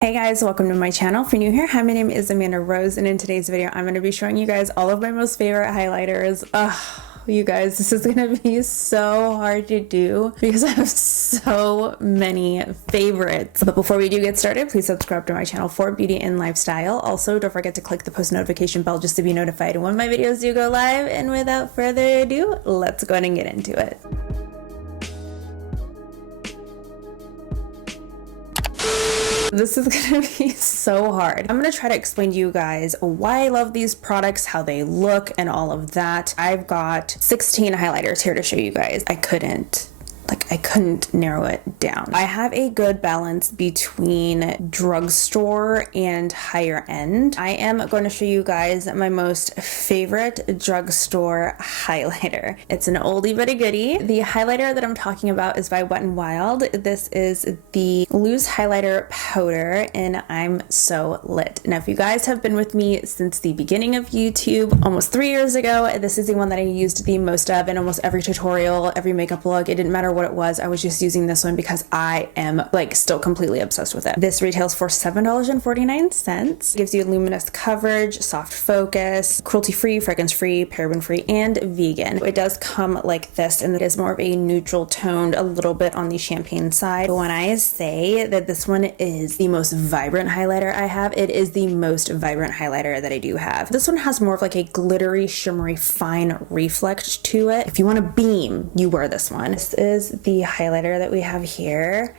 Hey guys, welcome to my channel. If you're new here, hi, my name is Amanda Rose, and in today's video, I'm going to be showing you guys all of my most favorite highlighters. You guys, this is going to be so hard to do because I have so many favorites. But before we do get started, please subscribe to my channel for beauty and lifestyle. Also, don't forget to click the post notification bell just to be notified when my videos do go live. And without further ado, let's go ahead and get into it. This is gonna be so hard. I'm gonna try to explain to you guys why I love these products, how they look, and all of that. I've got 16 highlighters here to show you guys. I couldn't narrow it down. I have a good balance between drugstore and higher end. I am going to show you guys my most favorite drugstore highlighter. It's an oldie but a goodie. The highlighter that I'm talking about is by Wet n Wild. This is the loose highlighter powder, and I'm so lit. Now, if you guys have been with me since the beginning of YouTube, almost 3 years ago, this is the one that I used the most of in almost every tutorial, every makeup look. It didn't matter what it was, I was just using this one because I am still completely obsessed with it. This retails for $7.49. Gives you luminous coverage, soft focus, cruelty-free, fragrance-free, paraben-free, and vegan. It does come like this, and it is more of a neutral toned, a little bit on the champagne side. But when I say that this one is the most vibrant highlighter I have, it is the most vibrant highlighter that I do have. This one has more of a glittery, shimmery, fine reflect to it. If you want to beam, you wear this one. This is the highlighter that we have here.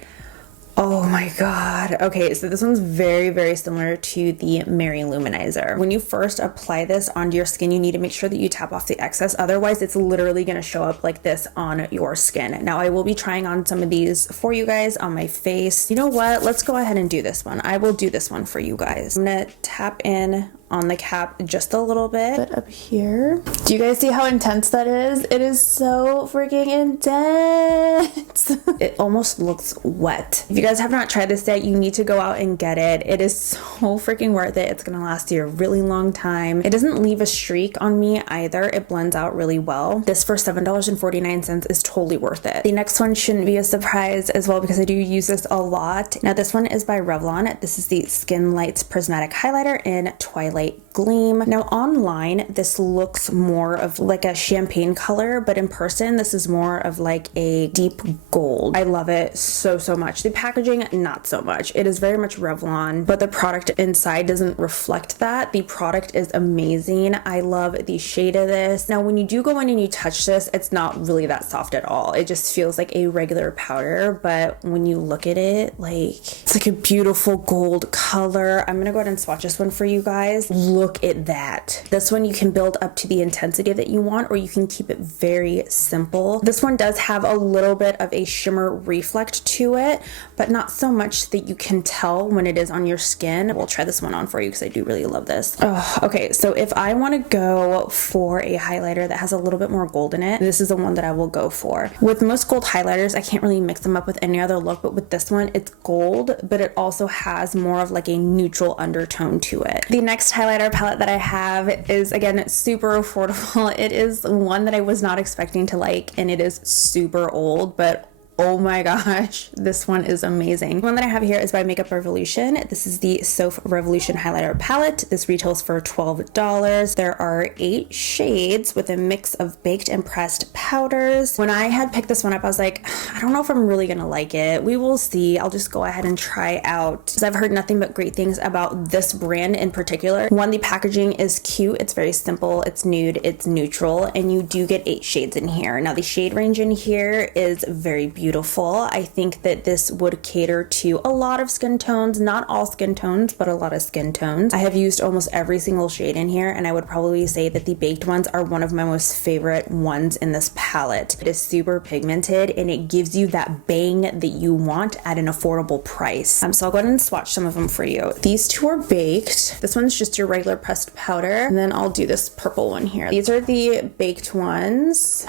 Oh my god. Okay, so this one's very, very similar to the Mary Lou Manizer. When you first apply this onto your skin, you need to make sure that you tap off the excess. Otherwise, it's literally going to show up like this on your skin. Now, I will be trying on some of these for you guys on my face. You know what? Let's go ahead and do this one. I will do this one for you guys. I'm going to tap in on the cap just a little bit up here. Do you guys see how intense that is? It is so freaking intense. It almost looks wet. If you guys have not tried this yet, you need to go out and get it. It is so freaking worth it. It's gonna last you a really long time. It doesn't leave a streak on me either. It blends out really well. This for $7.49 is totally worth it. The next one shouldn't be a surprise as well because I do use this a lot. Now this one is by Revlon. This is the SkinLights Prismatic Highlighter in Twilight Gleam. Now online this looks more of like a champagne color, but in person this is more of like a deep gold. I love it so much. The packaging, not so much. It is very much Revlon, but the product inside doesn't reflect that. The product is amazing. I love the shade of this. Now when you do go in and you touch this, it's not really that soft at all. It just feels like a regular powder, but when you look at it, it's like a beautiful gold color. I'm gonna go ahead and swatch this one for you guys. Look at that. This one you can build up to the intensity that you want, or you can keep it very simple. This one does have a little bit of a shimmer reflect to it, but not so much that you can tell when it is on your skin. We'll try this one on for you because I do really love this. Okay, so if I want to go for a highlighter that has a little bit more gold in it, this is the one that I will go for. With most gold highlighters, I can't really mix them up with any other look, but with this one, it's gold, but it also has more of like a neutral undertone to it. The next highlighter palette that I have is, again, super affordable. It is one that I was not expecting to like, and it is super old, but oh my gosh, this one is amazing. The one that I have here is by Makeup Revolution. This is the Soph Revolution Highlighter Palette. This retails for $12. There are 8 shades with a mix of baked and pressed powders. When I had picked this one up, I was like, I don't know if I'm really gonna like it. We will see. I'll just go ahead and try out, because I've heard nothing but great things about this brand in particular. One, the packaging is cute. It's very simple. It's nude. It's neutral, and you do get 8 shades in here. Now, the shade range in here is very beautiful. I think that this would cater to a lot of skin tones, not all skin tones, but a lot of skin tones. I have used almost every single shade in here, and I would probably say that the baked ones are one of my most favorite ones in this palette. It is super pigmented, and it gives you that bang that you want at an affordable price. So I'll go ahead and swatch some of them for you. These two are baked. This one's just your regular pressed powder, and then I'll do this purple one here. These are the baked ones.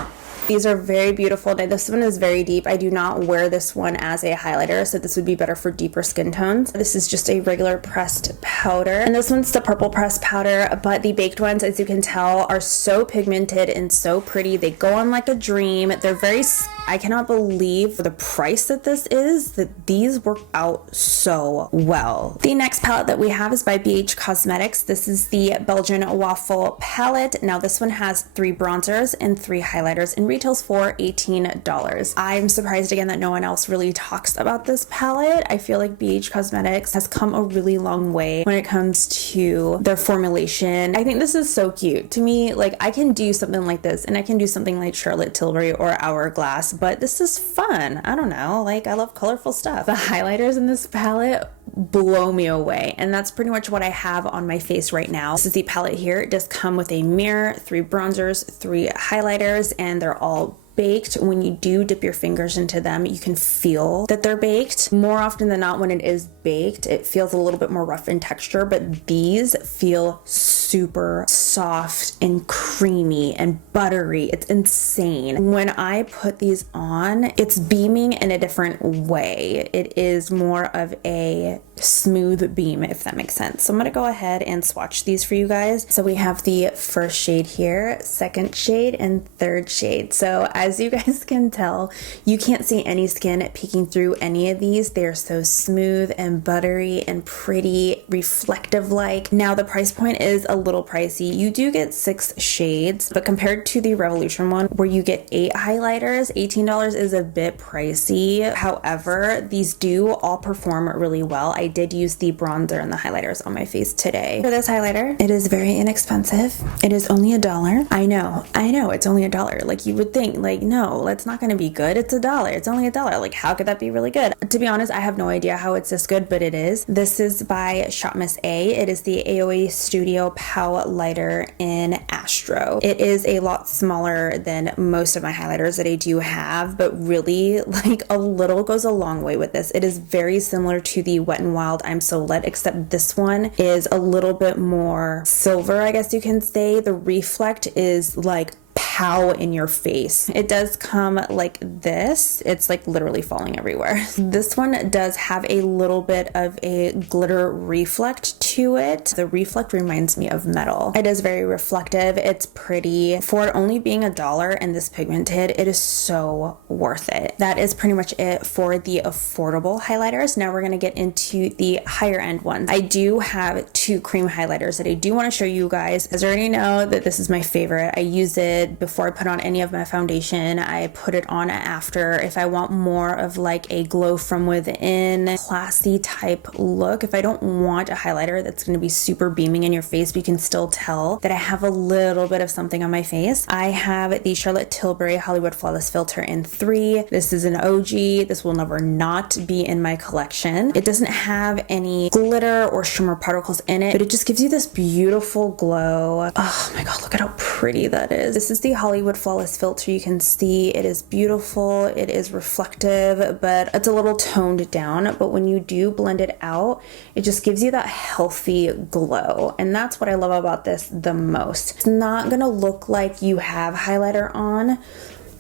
These are very beautiful. Now, this one is very deep. I do not wear this one as a highlighter, so this would be better for deeper skin tones. This is just a regular pressed powder. And this one's the purple pressed powder, but the baked ones, as you can tell, are so pigmented and so pretty. They go on like a dream. They're very, I cannot believe for the price that this is, that these work out so well. The next palette that we have is by BH Cosmetics. This is the Belgian Waffle palette. Now this one has 3 bronzers and 3 highlighters and retails for $18. I'm surprised again that no one else really talks about this palette. I feel like BH Cosmetics has come a really long way when it comes to their formulation. I think this is so cute. To me, like, I can do something like this and I can do something like Charlotte Tilbury or Hourglass, but this is fun. I don't know, like, I love colorful stuff. The highlighters in this palette blow me away, and that's pretty much what I have on my face right now. This is the palette here. It does come with a mirror, 3 bronzers, 3 highlighters, and they're all baked. When you do dip your fingers into them, you can feel that they're baked. More often than not, when it is baked, it feels a little bit more rough in texture, but these feel super soft and creamy and buttery. It's insane. When I put these on, it's beaming in a different way. It is more of a smooth beam, if that makes sense. So I'm gonna go ahead and swatch these for you guys. So we have the first shade here, second shade, and third shade. So as you guys can tell, you can't see any skin peeking through any of these. They're so smooth and buttery and pretty, reflective like. Now the price point is a little pricey. You do get 6 shades, but compared to the Revolution one where you get 8 highlighters, $18 is a bit pricey. However, these do all perform really well. I did use the bronzer and the highlighters on my face today. For this highlighter, it is very inexpensive. It is only $1. I know, it's only $1. Like, you would think, like, no, it's not gonna be good. It's $1. It's only $1. Like, how could that be really good? To be honest, I have no idea how it's this good, but it is. This is by Shop Miss A. It is the AOA Studio Powlighter in Astro. It is a lot smaller than most of my highlighters that I do have, but really, like, a little goes a long way with this. It is very similar to the Wet n Wild I'm So Lit, except this one is a little bit more silver, I guess you can say. The reflect is like pow in your face. It does come like this. It's like literally falling everywhere. This one does have a little bit of a glitter reflect to it. The reflect reminds me of metal. It is very reflective. It's pretty. For it only being $1 and this pigmented, it is so worth it. That is pretty much it for the affordable highlighters. Now we're going to get into the higher end ones. I do have 2 cream highlighters that I do want to show you guys. As I already know that this is my favorite. I use it before I put on any of my foundation. I put it on after if I want more of like a glow from within, classy type look. If I don't want a highlighter that's going to be super beaming in your face, but you can still tell that I have a little bit of something on my face, I have the Charlotte Tilbury Hollywood Flawless Filter in 3. This is an OG. This will never not be in my collection. It doesn't have any glitter or shimmer particles in it, but it just gives you this beautiful glow. Oh my god, look at how pretty that is. This is the Hollywood Flawless Filter. You can see it is beautiful. It is reflective, but it's a little toned down. But when you do blend it out, it just gives you that healthy glow. And that's what I love about this the most. It's not gonna look like you have highlighter on,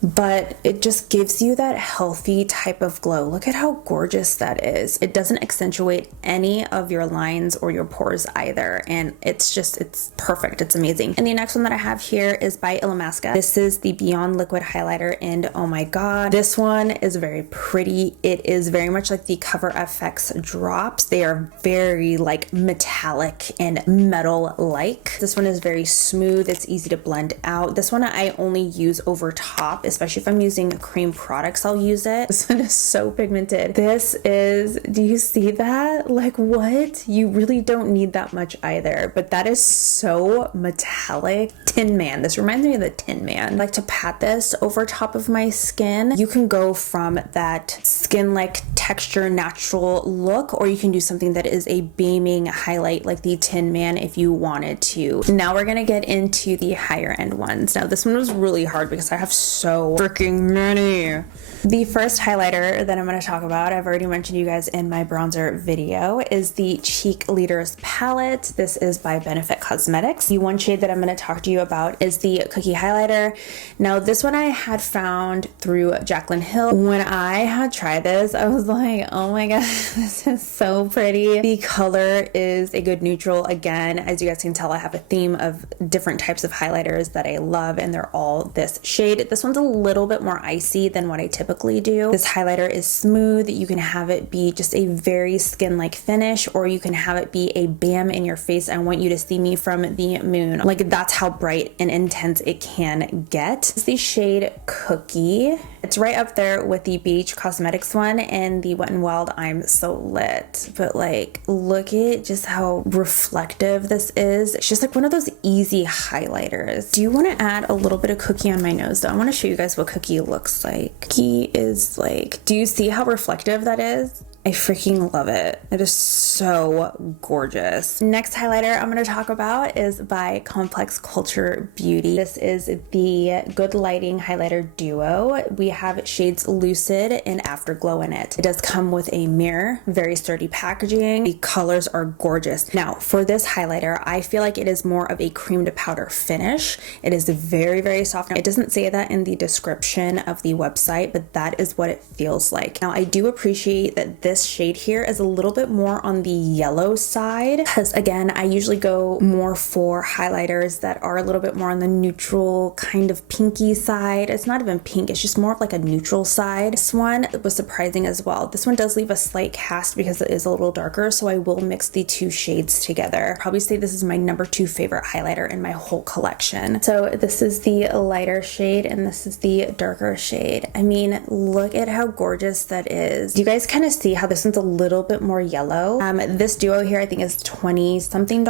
but it just gives you that healthy type of glow. Look at how gorgeous that is. It doesn't accentuate any of your lines or your pores either, and it's perfect. It's amazing. And the next one that I have here is by ILLAMASQUA. This is the Beyond Liquid Highlighter, and oh my god, this one is very pretty. It is very much like the Cover FX drops. They are very like metallic and metal-like. This one is very smooth. It's easy to blend out. This one I only use over top, especially if I'm using cream products, I'll use it. This one is so pigmented. This is, do you see that? Like, what? You really don't need that much either, but that is so metallic. Tin Man. This reminds me of the Tin Man. I like to pat this over top of my skin. You can go from that skin-like texture, natural look, or you can do something that is a beaming highlight like the Tin Man if you wanted to. Now we're gonna get into the higher end ones. Now this one was really hard because I have so so freaking many. The first highlighter that I'm going to talk about, I've already mentioned you guys in my bronzer video, is the Cheek Leaders palette. This is by Benefit Cosmetics. The one shade that I'm going to talk to you about is the Cookie Highlighter. Now, this one I had found through Jaclyn Hill. When I had tried this, I was like, oh my god, this is so pretty. The color is a good neutral. Again, as you guys can tell, I have a theme of different types of highlighters that I love, and they're all this shade. This one's a little bit more icy than what I typically do. This highlighter is smooth. You can have it be just a very skin-like finish, or you can have it be a bam in your face. I want you to see me from the moon. Like, that's how bright and intense it can get. It's the shade Cookie. It's right up there with the Beach Cosmetics one and the Wet n Wild I'm So Lit. But like, look at just how reflective this is. It's just like one of those easy highlighters. Do you want to add a little bit of Cookie on my nose though? I want to show you guys what Cookie looks like. Cookie is like, do you see how reflective that is? I freaking love it. It is so gorgeous. Next highlighter I'm going to talk about is by Complex Culture Beauty. This is the Good Lighting Highlighter Duo. We have shades Lucid and Afterglow in it. It does come with a mirror, very sturdy packaging. The colors are gorgeous. Now, for this highlighter, I feel like it is more of a cream to powder finish. It is very, very soft. Now, it doesn't say that in the description of the website, but that is what it feels like. Now, I do appreciate that this shade here is a little bit more on the yellow side, because again, I usually go more for highlighters that are a little bit more on the neutral kind of pinky side. It's not even pink, it's just more of like a neutral side. This one was surprising as well. This one does leave a slight cast because it is a little darker, so I will mix the two shades together. I'll probably say this is my number 2 favorite highlighter in my whole collection. So this is the lighter shade and this is the darker shade. I mean, look at how gorgeous that is. You guys kind of see how this one's a little bit more yellow. This duo here I think is $20 something.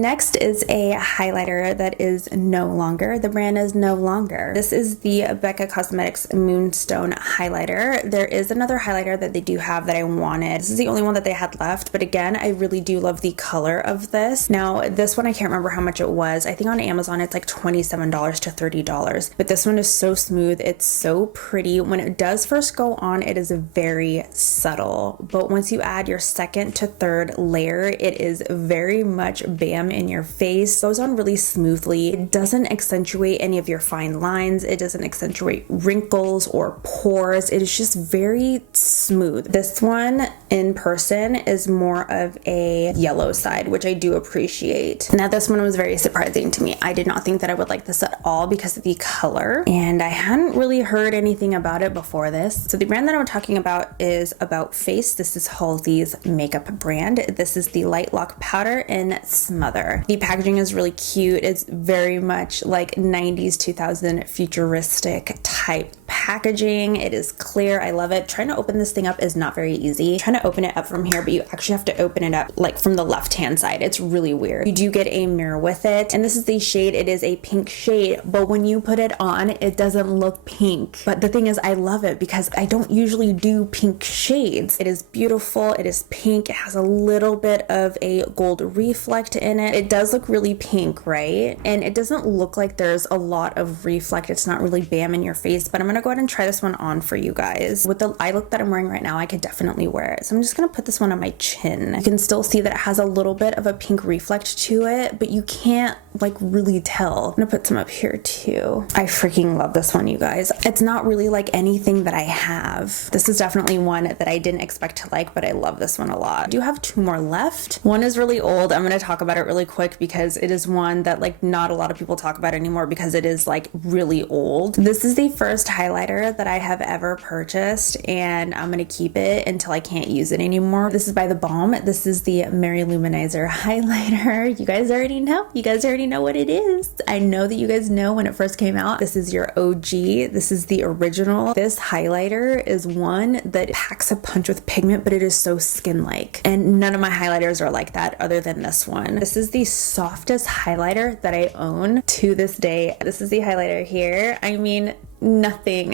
Next is a highlighter that is no longer. The brand is no longer. This is the Becca Cosmetics Moonstone highlighter. There is another highlighter that they do have that I wanted. This is the only one that they had left, but again, I really do love the color of this. Now, this one I can't remember how much it was. I think on Amazon it's like $27 to $30, but this one is so smooth. It's so pretty. When it does first go on, it is very subtle, but once you add your second to third layer, it is very much bam in your face. It goes on really smoothly. It doesn't accentuate any of your fine lines. It doesn't accentuate wrinkles or pores. It is just very smooth. This one in person is more of a yellow side, which I do appreciate. Now, this one was very surprising to me. I did not think that I would like this at all because of the color, and I hadn't really heard anything about it before this. So the brand that I'm talking about is About Face. This is Halsey's makeup brand. This is the Light Lock Powder in Smother. The packaging is really cute. It's very much like 90s 2000 futuristic type packaging. It is clear. I love it. Trying to open this thing up is not very easy. Trying to open it up from here, but you actually have to open it up like from the left hand side. It's really weird. You do get a mirror with it, and this is the shade. It is a pink shade, but when you put it on, it doesn't look pink. But the thing is, I love it because I don't usually do pink shades. It is beautiful. It is pink. It has a little bit of a gold reflect in it. It does look really pink, right? And it doesn't look like there's a lot of reflect. It's not really bam in your face, but I'm gonna go ahead and try this one on for you guys. With the eye look that I'm wearing right now, I could definitely wear it. So I'm just gonna put this one on my chin. You can still see that it has a little bit of a pink reflect to it, but you can't like really tell. I'm gonna put some up here too. I freaking love this one, you guys. It's not really like anything that I have. This is definitely one that I didn't expect to like, but I love this one a lot. I do have 2 more left. One is really old. I'm gonna talk about it really quick because it is one that like not a lot of people talk about anymore because it is like really old. This is the first highlighter that I have ever purchased, and I'm gonna keep it until I can't use it anymore. This is by theBalm. This is the Mary Lou Manizer Highlighter. You guys already know. You guys already know what it is. I know that you guys know when it first came out. This is your OG. This is the original. This highlighter is one that packs a punch with pigment, but it is so skin-like. And none of my highlighters are like that other than this one. This is the softest highlighter that I own to this day. This is the highlighter here. I mean, Nothing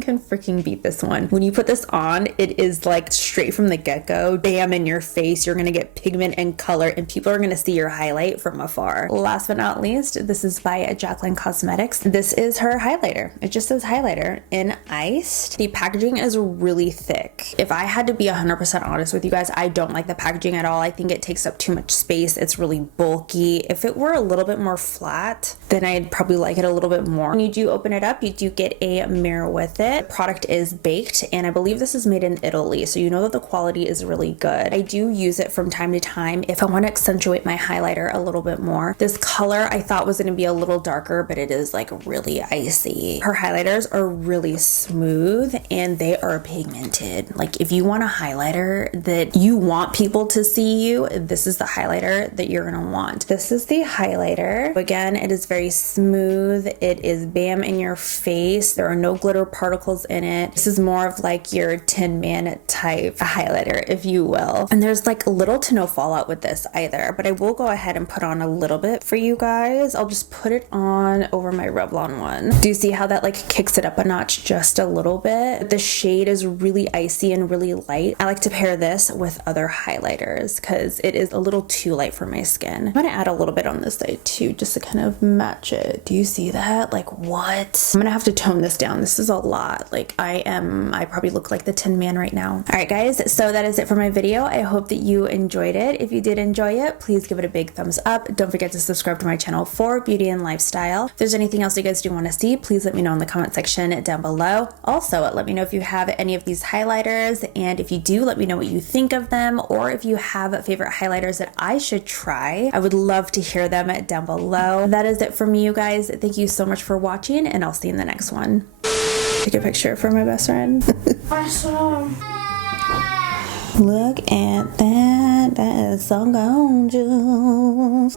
can freaking beat this one. When you put this on, it is like straight from the get-go, bam in your face. You're gonna get pigment and color, and people are gonna see your highlight from afar. Last but not least, this is by Jaclyn Cosmetics. This is her highlighter. It just says highlighter in iced. The packaging is really thick. If I had to be 100% honest with you guys, I don't like the packaging at all. I think it takes up too much space. It's really bulky. If it were a little bit more flat, then I'd probably like it a little bit more. When you do open it up, you do get a mirror with it. The product is baked, and I believe this is made in Italy, so you know that the quality is really good. I do use it from time to time if I want to accentuate my highlighter a little bit more. This color I thought was going to be a little darker, but it is like really icy. Her highlighters are really smooth and they are pigmented. Like if you want a highlighter that you want people to see you, this is the highlighter that you're going to want. This is the highlighter. Again, it is very smooth. It is bam in your face. There are no glitter particles in it. This is more of like your Tin Man type highlighter, if you will. And there's like little to no fallout with this either, but I will go ahead and put on a little bit for you guys. I'll just put it on over my Revlon one. Do you see how that like kicks it up a notch just a little bit? The shade is really icy and really light. I like to pair this with other highlighters because it is a little too light for my skin. I'm gonna add a little bit on this side too, just to kind of match it. Do you see that? Like what? I'm gonna have to tone this down. This is a lot. Like I probably look like the Tin Man right now. All right guys, so that is it for my video. I hope that you enjoyed it. If you did enjoy it, please give it a big thumbs up. Don't forget to subscribe to my channel for beauty and lifestyle. If there's anything else you guys do want to see, please let me know in the comment section down below. Also, let me know if you have any of these highlighters, and if you do, let me know what you think of them, or if you have favorite highlighters that I should try. I would love to hear them down below. That is it for me, you guys. Thank you so much for watching, and I'll see you in the next one. Take a picture for my best friend. Awesome. Look at that. That is so gorgeous.